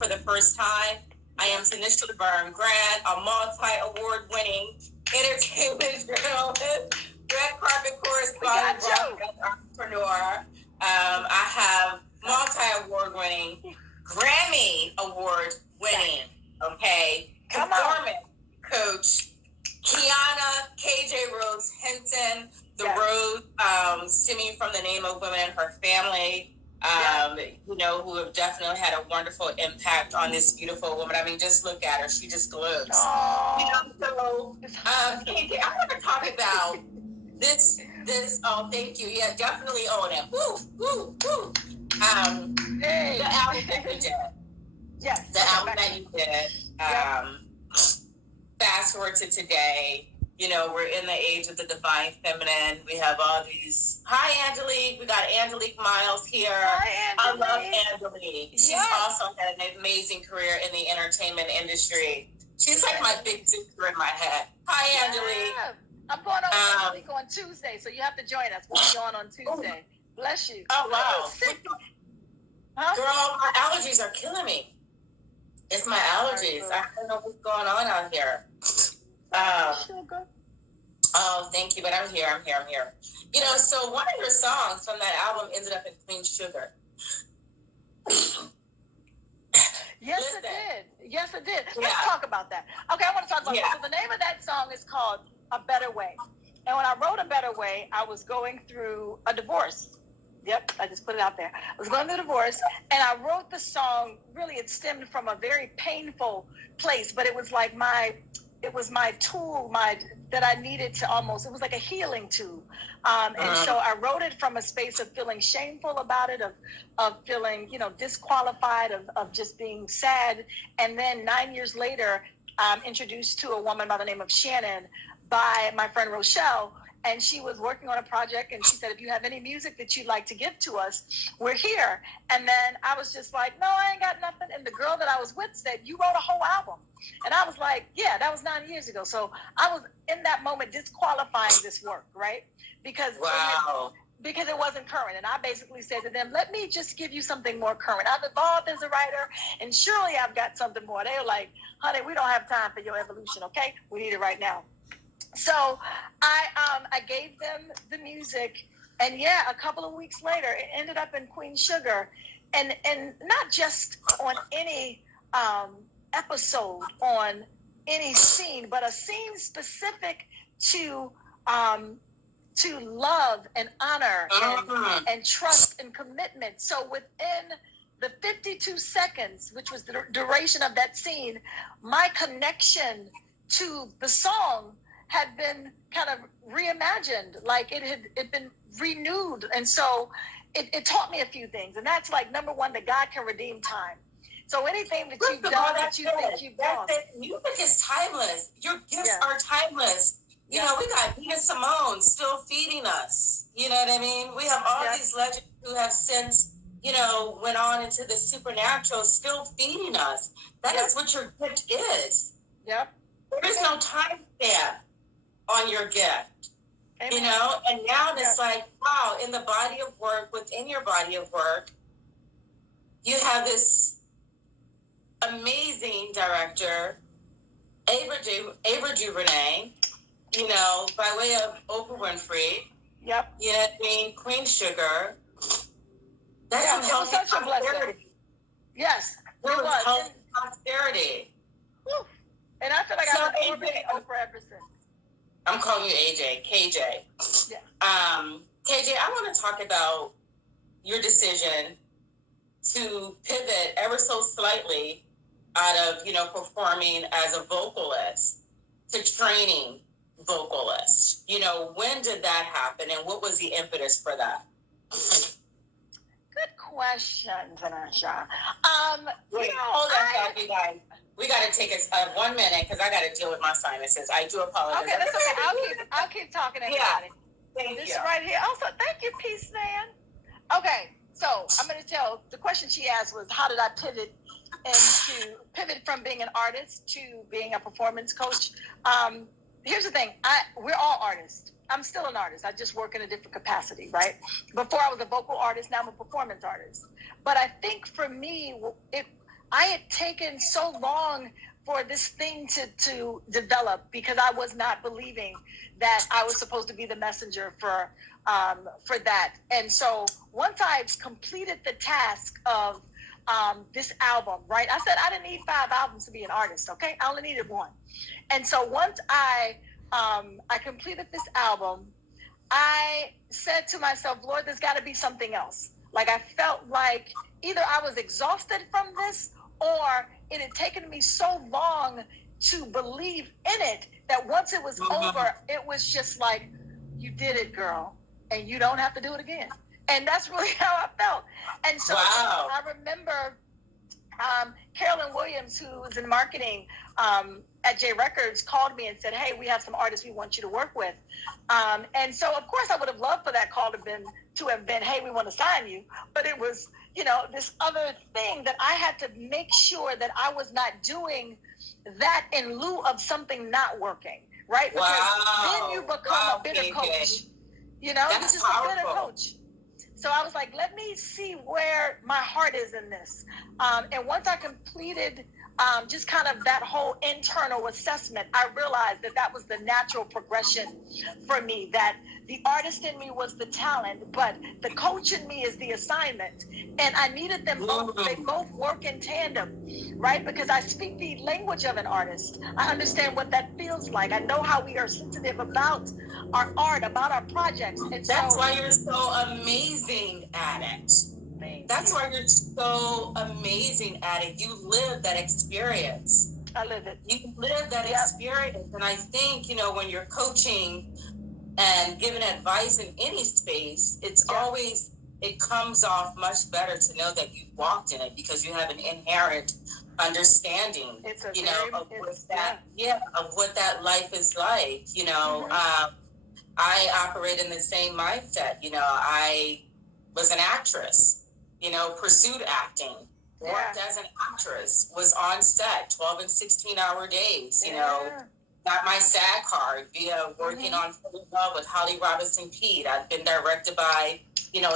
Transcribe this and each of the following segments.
for the first time. I am Tanisha Byrne Grant, a multi-award-winning entertainment journalist, red carpet correspondent, broadcast entrepreneur. I have multi-award-winning, Grammy Award-winning, performance coach, Kiana KJ Rose Henson, the Rose stemming from the name of women in her family. Who have definitely had a wonderful impact on this beautiful woman. I mean, just look at her. She just glows. KJ, I want to talk about this, thank you. Yeah, definitely own it. Woo. The album that you did. Yes. The album that you did. Fast forward to today. We're in the age of the divine feminine. We have all these. Hi, Angelique. We got Angelique Miles here. Hi, Angelique. I love Angelique. She's also had an amazing career in the entertainment industry. She's like my big sister in my head. Hi, Angelique. I'm going on Angelique on Tuesday, so you have to join us. We'll be going on Tuesday. Bless you. Oh, wow. Girl, my allergies are killing me. It's my allergies. I don't know what's going on out here. Oh, thank you. But I'm here. So one of your songs from that album ended up in Queen Sugar. Yes, it did. Let's talk about that. Okay, I want to talk about that. So the name of that song is called A Better Way. And when I wrote A Better Way, I was going through a divorce. Yep, I just put it out there. I was going through a divorce, and I wrote the song. Really, it stemmed from a very painful place, but it was like my tool, that I needed to it was like a healing tool. And so I wrote it from a space of feeling shameful about it, of feeling, disqualified, of just being sad. And then 9 years later, I'm introduced to a woman by the name of Shannon by my friend Rochelle. And she was working on a project, and she said, if you have any music that you'd like to give to us, we're here. And then I was just like, no, I ain't got nothing. And the girl that I was with said, you wrote a whole album. And I was like, yeah, that was 9 years ago. So I was in that moment disqualifying this work, right? Because it wasn't current. And I basically said to them, let me just give you something more current. I've evolved as a writer, and surely I've got something more. They were like, honey, we don't have time for your evolution, okay? We need it right now. So I gave them the music, and a couple of weeks later, it ended up in Queen Sugar, and not just on any episode, on any scene, but a scene specific to love and honor and trust and commitment. So within the 52 seconds, which was the duration of that scene, my connection to the song had been kind of reimagined, like it had been renewed. And so it taught me a few things. And that's like, number one, that God can redeem time. So anything that you've done that you think you've lost. Music is timeless. Your gifts are timeless. We got Nina Simone still feeding us. You know what I mean? We have all these legends who have since, went on into the supernatural, still feeding us. That is what your gift is. Yep. There is no time stamp on your gift. Amen. And now it's like, wow, in the body of work, within your body of work, you have this amazing director, Ava DuVernay, by way of Oprah Winfrey. Yep. You know what I mean? Queen Sugar. That's some healthy prosperity. Yes. It was healthy prosperity. Woo. And I feel like I've been orbiting Oprah ever since. I'm calling you KJ. Yeah. KJ, I want to talk about your decision to pivot ever so slightly out of, performing as a vocalist to training vocalists. When did that happen, and what was the impetus for that? Good question, Tanisha. Hold on, you guys. We got to take a 1 minute because I got to deal with my sinuses. I do apologize. Okay, that's okay. I'll keep talking, everybody. Thank this you. Right here. Also, thank you, Peace Man. Okay, so I'm going to tell. The question she asked was, how did I pivot from being an artist to being a performance coach? Here's the thing. We're all artists. I'm still an artist. I just work in a different capacity, right? Before I was a vocal artist, now I'm a performance artist. But I think for me, I had taken so long for this thing to develop because I was not believing that I was supposed to be the messenger for that. And so once I completed the task of this album, right? I said I didn't need 5 albums to be an artist, okay? I only needed 1. And so once I completed this album, I said to myself, Lord, there's got to be something else. Like I felt like either I was exhausted from this or it had taken me so long to believe in it that once it was over, it was just like, you did it, girl, and you don't have to do it again. And that's really how I felt. And so I remember Carolyn Williams, who was in marketing at J Records, called me and said, hey, we have some artists we want you to work with. And so, of course, I would have loved for that call to have been, hey, we want to sign you. But it was, this other thing that I had to make sure that I was not doing that in lieu of something not working, right? Because then you become a bitter coach. You're just powerful. A bitter coach. So I was like, let me see where my heart is in this. And once I completed just kind of that whole internal assessment, I realized that was the natural progression for me, that the artist in me was the talent, but the coach in me is the assignment. And I needed them both. They both work in tandem, right? Because I speak the language of an artist. I understand what that feels like. I know how we are sensitive about our art, about our projects. And that's why you're so amazing at it. That's why you're so amazing at it. You live that experience. I live it. You live that experience. And I think, when you're coaching and giving advice in any space, it's always, it comes off much better to know that you've walked in it because you have an inherent understanding, of what that life is like. I operate in the same mindset. I was an actress, pursued acting, worked as an actress, was on set 12 and 16-hour days, got my SAG card via working on Full of Love with Holly Robinson Peete. I've been directed by,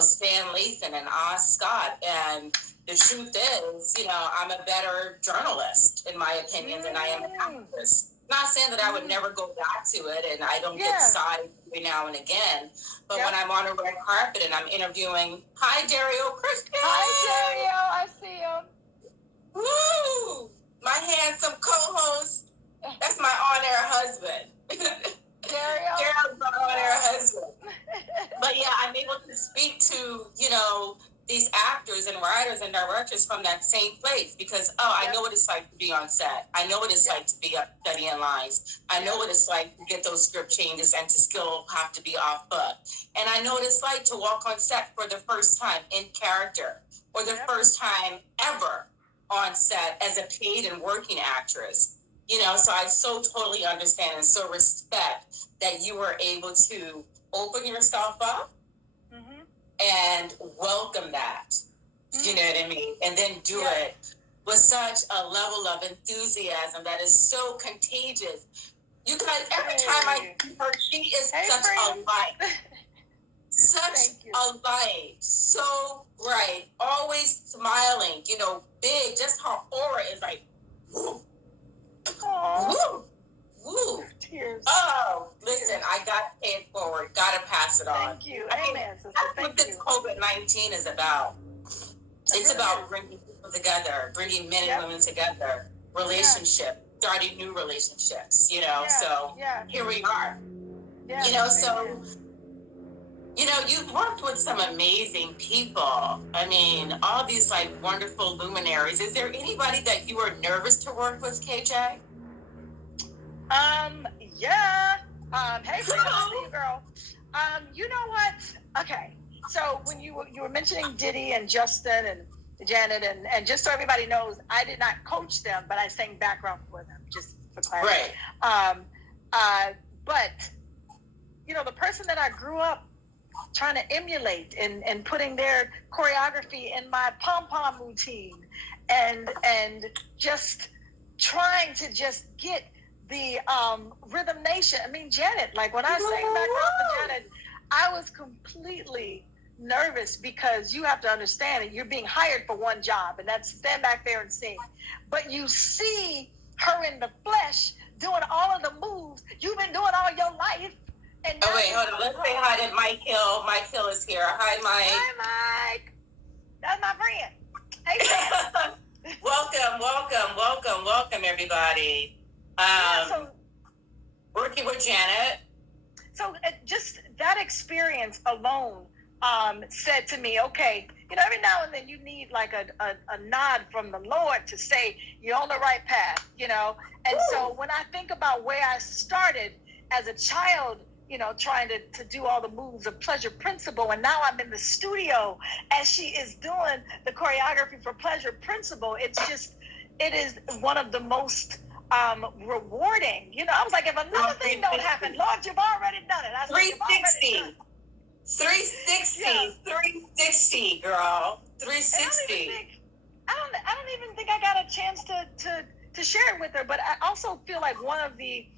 Stan Lathan and Oz Scott. And the truth is, I'm a better journalist, in my opinion, than I am an actress. Not saying that I would never go back to it, and I don't get sides every now and again. But when I'm on a red carpet and I'm interviewing, hi, Dario Christian. Hi, Dario. I see him. Woo! My handsome co-host. That's my on-air husband. Daryl's my on-air husband. But yeah, I'm able to speak to, these actors and writers and directors from that same place because, I know what it's like to be on set. I know what it's like to be studying lines. I know what it's like to get those script changes and to still have to be off book. And I know what it's like to walk on set for the first time in character or the first time ever on set as a paid and working actress. So I so totally understand and so respect that you were able to open yourself up and welcome that, you know what I mean? And then do it with such a level of enthusiasm that is so contagious. You guys, every time I see her, she is such a light. Such a light. So bright. Always smiling, big. Just her aura is like, woo. Woo. Woo. Tears. Oh, listen, I got to pay it forward. Got to pass it on. Thank you. Amen. That's what this COVID-19 is about. It's about bringing people together, bringing men and women together, relationships, starting new relationships, so here we are. You've worked with some amazing people. I mean, all these wonderful luminaries. Is there anybody that you were nervous to work with, KJ? Hey, girl. You know what? Okay. So when you were mentioning Diddy and Justin and Janet, and just so everybody knows, I did not coach them, but I sang background for them, just for clarity. Right. But the person that I grew up trying to emulate and putting their choreography in my pom-pom routine and just trying to just get the Rhythm Nation. I mean, Janet, when I sang background for Janet, I was completely nervous because you have to understand that you're being hired for one job, and that's stand back there and sing. But you see her in the flesh doing all of the moves you've been doing all your life. And wait, hold on. Let's say hi to Mike Hill. Mike Hill is here. Hi, Mike. Hi, Mike. That's my friend. Hey, friend. welcome, everybody. Working with Janet. So just that experience alone said to me, okay, every now and then you need like a nod from the Lord to say you're on the right path, And so when I think about where I started as a child, trying to do all the moves of Pleasure Principle, and now I'm in the studio as she is doing the choreography for Pleasure Principle. It is one of the most rewarding. I was like, if another thing don't happen, Lord, you've already done it. I said, 360. 360, girl. 360. I don't even think I got a chance to share it with her, but I also feel like one of the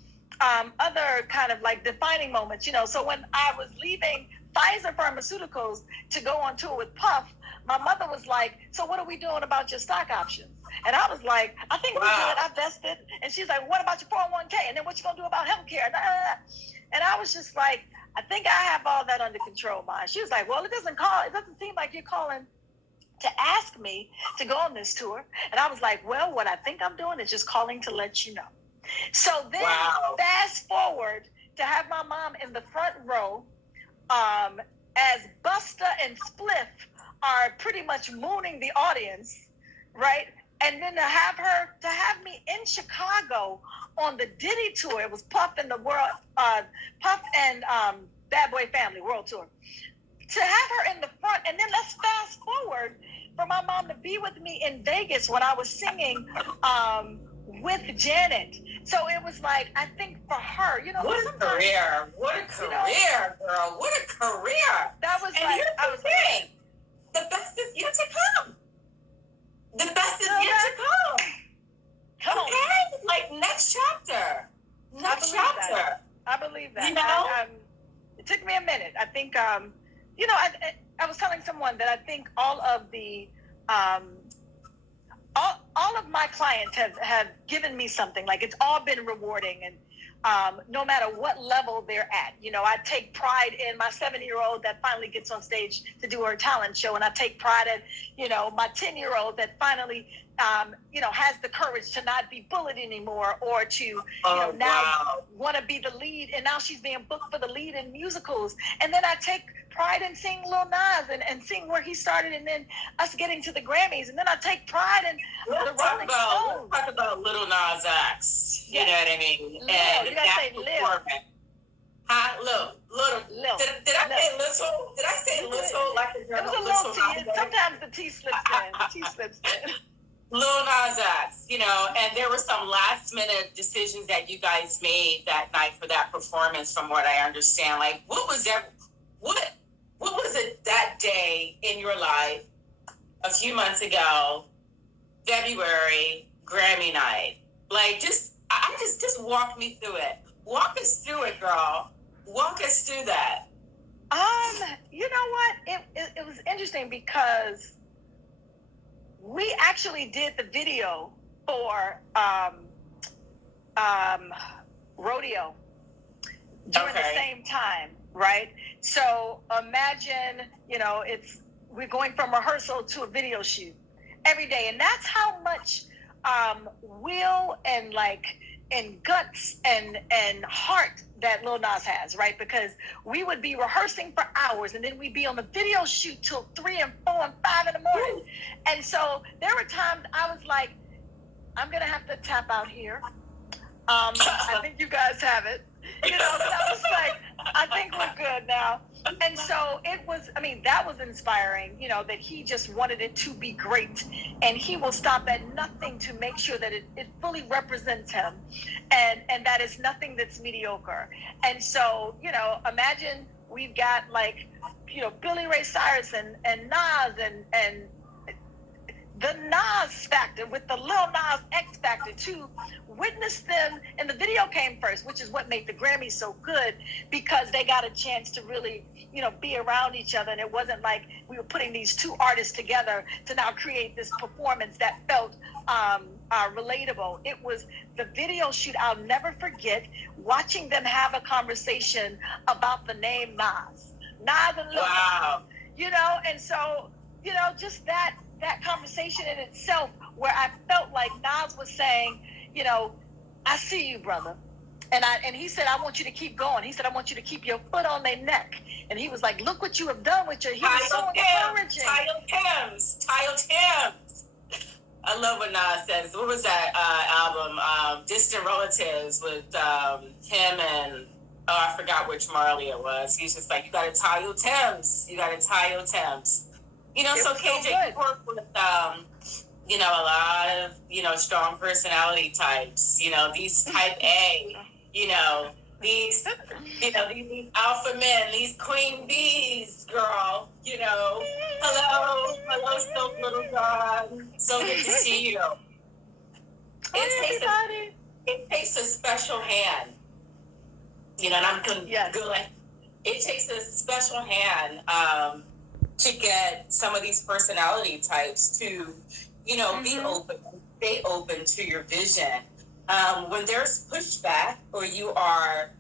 other kind of like defining moments, so when I was leaving Pfizer Pharmaceuticals to go on tour with Puff, my mother was like, so what are we doing about your stock options? And I was like, I think we're good. I vested. And she's like, what about your 401k? And then what you gonna do about healthcare? And I was just like, I think I have all that under control, Ma. She was like, well, it doesn't seem like you're calling to ask me to go on this tour. And I was like, well, what I think I'm doing is just calling to let you know. So then fast forward to have my mom in the front row as Busta and Spliff are pretty much mooning the audience, right? And then to have me in Chicago on the Diddy tour. It was Puff and Bad Boy Family World Tour. To have her in the front, and then let's fast forward for my mom to be with me in Vegas when I was singing with Janet. So it was like, I think for her, what a career, girl, what a career. That was and like, here's the thing, the best is yet to come. The best is yet to come. Okay, like next chapter. I believe that. It took me a minute. I think, I was telling someone that I think all of the, all of my clients have given me something. Like, it's all been rewarding, and no matter what level they're at. I take pride in my 7-year-old that finally gets on stage to do her talent show, and I take pride in, my 10-year-old that finally, has the courage to not be bullied anymore, or to, now want to be the lead, and now she's being booked for the lead in musicals. And then I take pride in seeing Lil Nas and seeing where he started, and then us getting to the Grammys, and then I take pride in the Rolling Stones. Let's talk about Little Nas X. You know what I mean? Lil, and you gotta say Lil. Huh? Lil. Did I say little? Did I say little? Like it was a little T. Sometimes the T slips in. Lil Nas X, and there were some last minute decisions that you guys made that night for that performance, from what I understand. Like, what was it that day in your life a few months ago, February, Grammy night? Like, just walk me through it. Walk us through it, girl. Walk us through that. You know what? It was interesting because we actually did the video for Rodeo during the same time, right? So imagine, we're going from rehearsal to a video shoot every day, and that's how much will and guts and heart that Lil Nas has, right? Because we would be rehearsing for hours, and then we'd be on the video shoot till 3 and 4 and 5 in the morning. And so there were times I was like, I'm gonna have to tap out here. I think you guys have it. So I was like, I think we're good now. And so that was inspiring, that he just wanted it to be great, and he will stop at nothing to make sure that it fully represents him, and that is nothing that's mediocre. And so, imagine we've got Billy Ray Cyrus and Nas and the Nas factor with the Lil Nas X factor. to witness them. And the video came first, which is what made the Grammys so good, because they got a chance to really, be around each other. And it wasn't like we were putting these two artists together to now create this performance that felt relatable. It was the video shoot. I'll never forget watching them have a conversation about the name Nas and Lil. Wow. And so, just that conversation in itself, where I felt like Nas was saying, I see you, brother. And he said, I want you to keep going. He said, I want you to keep your foot on their neck. And he was like, look what you have done with your, he was so encouraging. Tile Tim's. I love what Nas says. What was that album? Distant Relatives with him and, I forgot which Marley it was. He's just like, you got to tie your Timbs. So KJ, you work with, a lot of, strong personality types, these type A, these alpha men, these queen bees, girl, hello, Silk Little God. So good to see you. It takes a special hand. And I'm good. It takes a special hand to get some of these personality types to, be open, stay open to your vision. When there's pushback, or you are,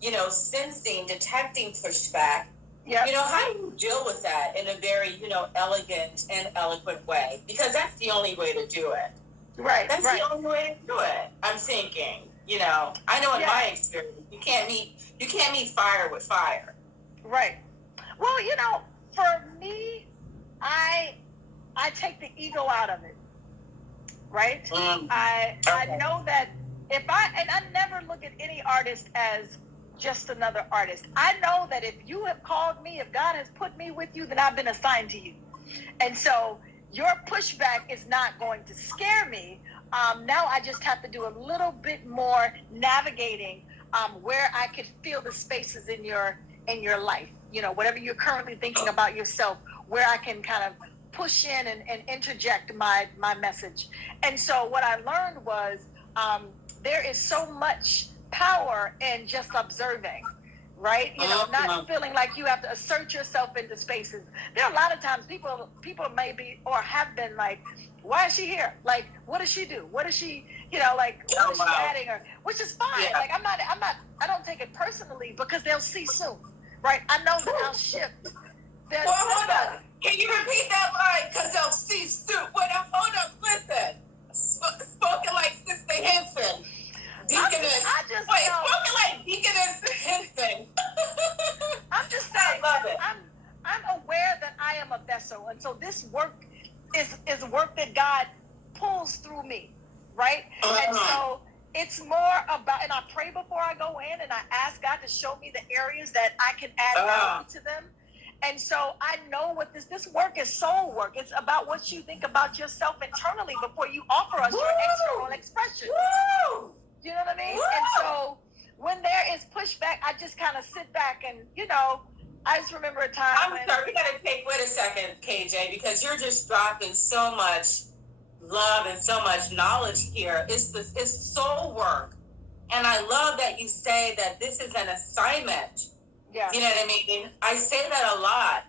detecting pushback, how do you deal with that in a very, elegant and eloquent way? Because that's the only way to do it. Right. That's the only way to do it. I'm thinking. I know in my experience, you can't meet fire with fire. Right. Well, for me, I take the ego out of it. Right. I know that I never look at any artist as just another artist. I know that if you have called me, if God has put me with you, then I've been assigned to you. And so your pushback is not going to scare me. Now I just have to do a little bit more navigating where I could feel the spaces in your life. Whatever you're currently thinking about yourself, where I can kind of push in and interject my message. And so what I learned was there is so much power in just observing, right? Not feeling like you have to assert yourself into spaces. There are a lot of times people may be or have been like, why is she here? Like, what does she do? What is she, what is she adding? Or, which is fine. Yeah. Like, I don't take it personally, because they'll see soon, right? I know that I'll shift. Hold on. Can you repeat that line? Because they'll see soon. Wait, hold on, listen. Spoken like Sister Henson. Deaconess. Spoken like Deaconess Henson. I'm just saying. I love it. I'm aware that I am a vessel, and so this work is work that God pulls through me, right? And so it's more about, and I pray before I go in, and I ask God to show me the areas that I can add value to them. And so I know what this work is soul work. It's about what you think about yourself internally before you offer us your external expression. Woo! You know what I mean? Woo! And so when there is pushback, I just kind of sit back and, I just remember a time I'm sorry, we gotta wait a second, KJ, because you're just dropping so much love and so much knowledge here. It's soul work. And I love that you say that this is an assignment. Yeah. You know what I mean? I say that a lot,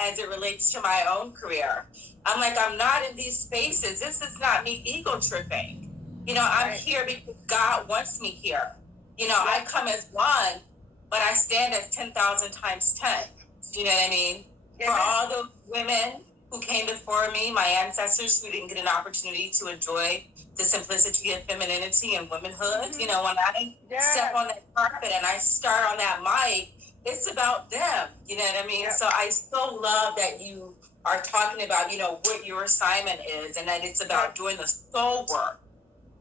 as it relates to my own career. I'm like, I'm not in these spaces. This is not me ego tripping. I'm here because God wants me here. I come as one, but I stand as 10,000 times 10. Do you know what I mean? Yeah. For all the women who came before me, my ancestors who didn't get an opportunity to enjoy the simplicity of femininity and womanhood, when I step on that carpet and I start on that mic, it's about them. You know what I mean? Yeah. So I so love that you are talking about, what your assignment is, and that it's about doing the soul work.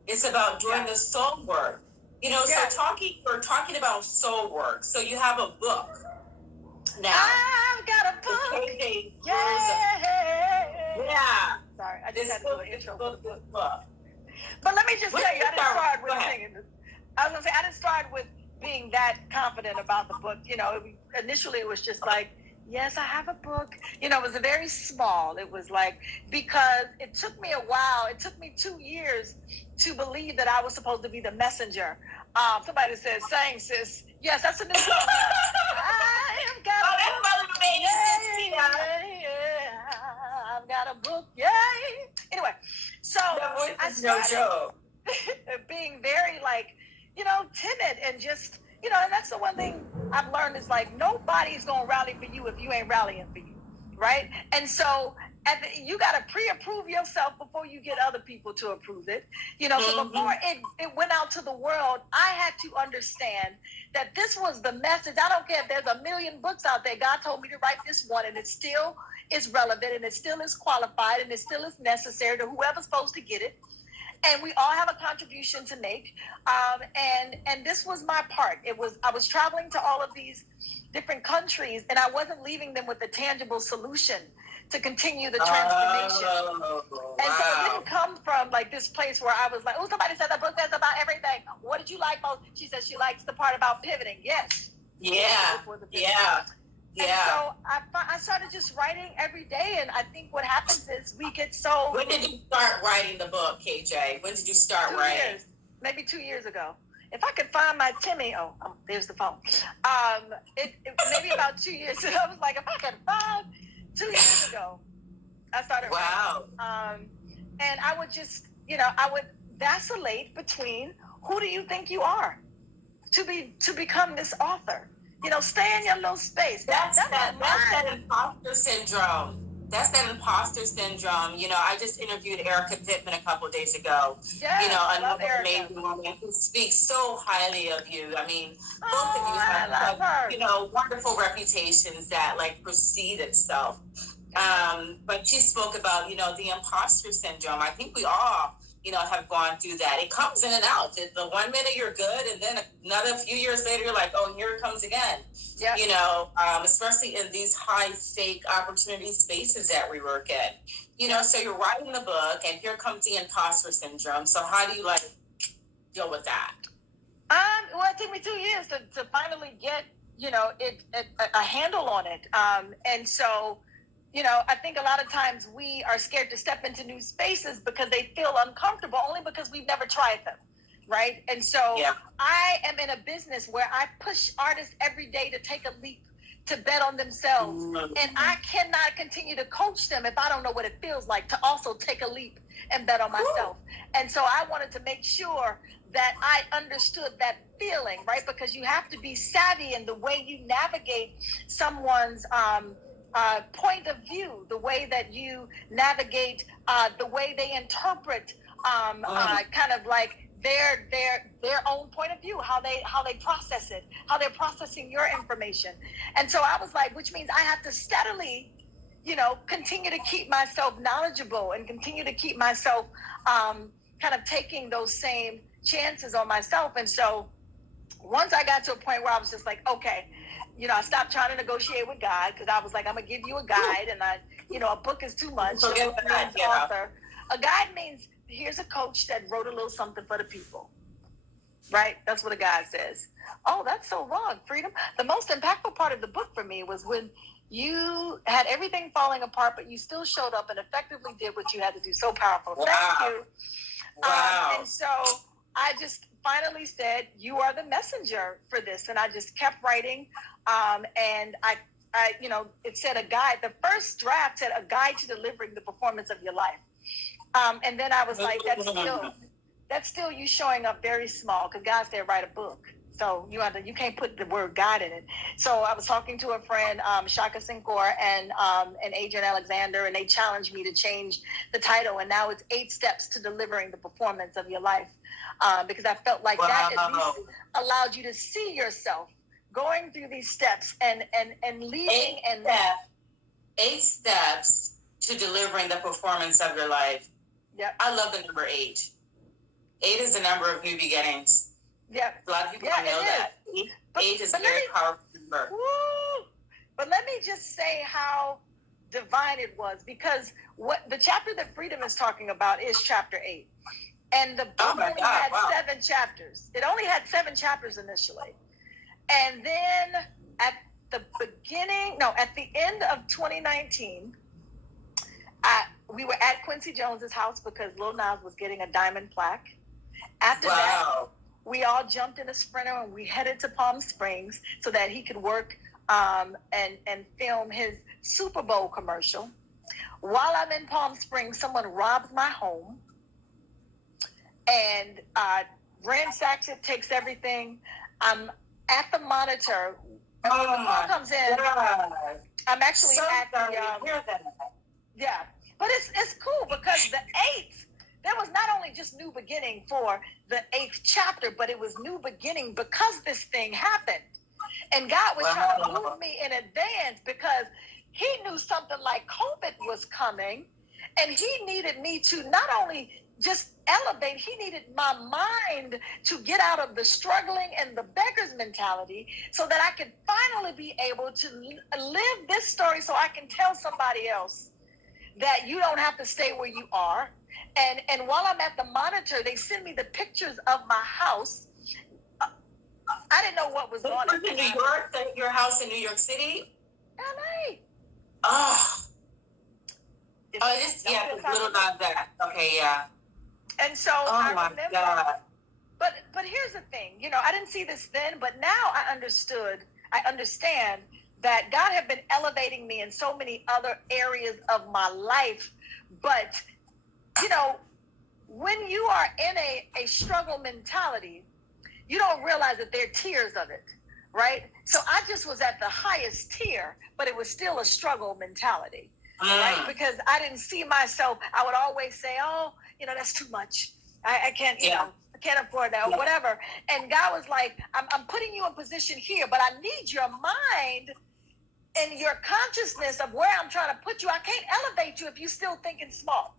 It's about doing the soul work. So we're talking about soul work. So you have a book now. I've got a book. Yeah. Sorry, I just had to do an intro for the book. But let me just tell you, I didn't start with singing. I was going to say, I didn't start with being that confident about the book. Initially it was just like, yes, I have a book. It was very small. It was like, because it took me a while. It took me 2 years to believe that I was supposed to be the messenger. Somebody said, "Sang, sis." Yes, that's a new song. I am got that's probably the baby. I've got a book. Yay! Anyway, so I started being very timid and just and that's the one thing I've learned is nobody's gonna rally for you if you ain't rallying for you, right? And so you got to pre-approve yourself before you get other people to approve it. So before it went out to the world, I had to understand that this was the message. I don't care if there's a million books out there. God told me to write this one, and it still is relevant, and it still is qualified, and it still is necessary to whoever's supposed to get it. And we all have a contribution to make. And this was my part. I was traveling to all of these different countries, and I wasn't leaving them with a tangible solution to continue the transformation. Wow. And so it didn't come from this place where I was like, oh, somebody said the book that's about everything. What did you like most? She said she likes the part about pivoting. Yes. Yeah. Yeah. And so I started just writing every day, and I think what happens is we get so... When did you start writing the book, KJ? When did you start writing? Maybe 2 years ago. If I could find my Timmy... Oh, there's the phone. Maybe about 2 years ago. I was like, if I could find... 2 years ago, I started writing. And I would just, I would vacillate between who do you think you are to become this author? Stay in your little space. That's that imposter syndrome. That's that imposter syndrome. I just interviewed Erica Pittman a couple of days ago. Yes, another amazing woman who speaks so highly of you. I mean, both of you have wonderful reputations that precede itself. But she spoke about, the imposter syndrome. I think we all, have gone through that. It comes in and out. The 1 minute you're good, and then another few years later, you're like, oh, here it comes again. Yep. Especially in these high stake opportunity spaces that we work at. So you're writing the book, and here comes the imposter syndrome. So how do you deal with that? Well, it took me 2 years to finally get, a handle on it. And so, I think a lot of times we are scared to step into new spaces because they feel uncomfortable only because we've never tried them. Right. And so I am in a business where I push artists every day to take a leap, to bet on themselves. And I cannot continue to coach them if I don't know what it feels like to also take a leap and bet on myself. And so I wanted to make sure that I understood that feeling, right? Because you have to be savvy in the way you navigate someone's point of view, the way that you navigate, the way they interpret their own point of view, how they process it, how they're processing your information. And so I was like, which means I have to steadily, continue to keep myself knowledgeable and continue to keep myself kind of taking those same chances on myself. And so once I got to a point where I was just like, okay, I stopped trying to negotiate with God because I was like, I'm going to give you a guide, and a book is too much. Author. A guide means here's a coach that wrote a little something for the people, right? That's what a guide says. Oh, that's so wrong, Freedom. The most impactful part of the book for me was when you had everything falling apart, but you still showed up and effectively did what you had to do. So powerful. Wow. Thank you. Wow. And so I just finally said, you are the messenger for this. And I just kept writing. And I it said a guide. The first draft said a guide to delivering the performance of your life. And then I was like, that's still you showing up very small, because God said write a book. So you can't put the word God in it. So I was talking to a friend, Shaka Sincor and Adrian Alexander, and they challenged me to change the title. And now it's 8 steps to delivering the performance of your life. Because I felt like that at least allowed you to see yourself going through these steps and leading. 8 steps to delivering the performance of your life. Yep. I love the number 8. 8 is the number of new beginnings. Yeah. A lot of people don't know that. 8 is a very powerful number. Woo, but let me just say how divine it was, because what the chapter that Freedom is talking about is chapter 8. And the book only had 7 chapters. It only had 7 chapters initially. And then at the end of 2019, we were at Quincy Jones's house because Lil Nas was getting a diamond plaque. After that, we all jumped in a Sprinter and we headed to Palm Springs so that he could work and film his Super Bowl commercial. While I'm in Palm Springs, someone robs my home and ransacks it, takes everything. I'm at the monitor. When the call comes in, I'm actually at the yeah. But it's cool because the 8th, there was not only just new beginning for the 8th chapter, but it was new beginning because this thing happened. And God was trying to move me in advance because he knew something like COVID was coming, and he needed me to not only just elevate, he needed my mind to get out of the struggling and the beggar's mentality so that I could finally be able to live this story so I can tell somebody else that you don't have to stay where you are. And while I'm at the monitor, they send me the pictures of my house. I didn't know what was going on. In New York, your house in New York City? LA. Little not that. Okay, yeah. And so I remember, God. But here's the thing, I didn't see this then, but now I understand that God had been elevating me in so many other areas of my life. But, when you are in a struggle mentality, you don't realize that there are tiers of it, right? So I just was at the highest tier, but it was still a struggle mentality, right? Because I didn't see myself. I would always say, that's too much. I can't, I can't afford that or whatever. And God was like, I'm putting you in position here, but I need your mind and your consciousness of where I'm trying to put you. I can't elevate you if you're still thinking small.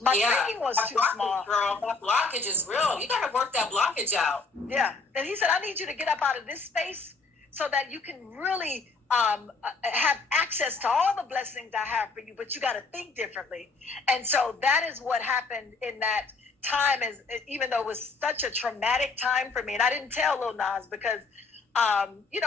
My thinking was too small. Girl, that blockage is real. You got to work that blockage out. Yeah. And he said, I need you to get up out of this space so that you can really have access to all the blessings I have for you, but you got to think differently. And so that is what happened in that time, even though it was such a traumatic time for me. And I didn't tell Lil Nas because,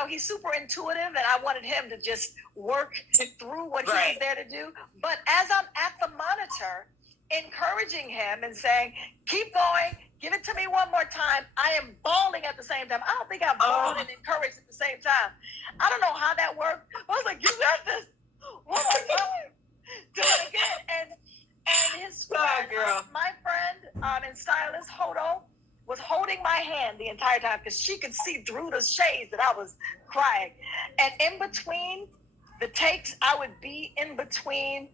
he's super intuitive and I wanted him to just work through what he was there to do. But as I'm at the monitor, encouraging him and saying, keep going, give it to me one more time. I am bawling at the same time. I don't think I bawled and encouraged at the same time. I don't know how that worked. I was like, you got this. One more time. Do it again. And his friend, my friend and stylist, Hodo, was holding my hand the entire time because she could see through the shades that I was crying. And in between the takes, I would be in between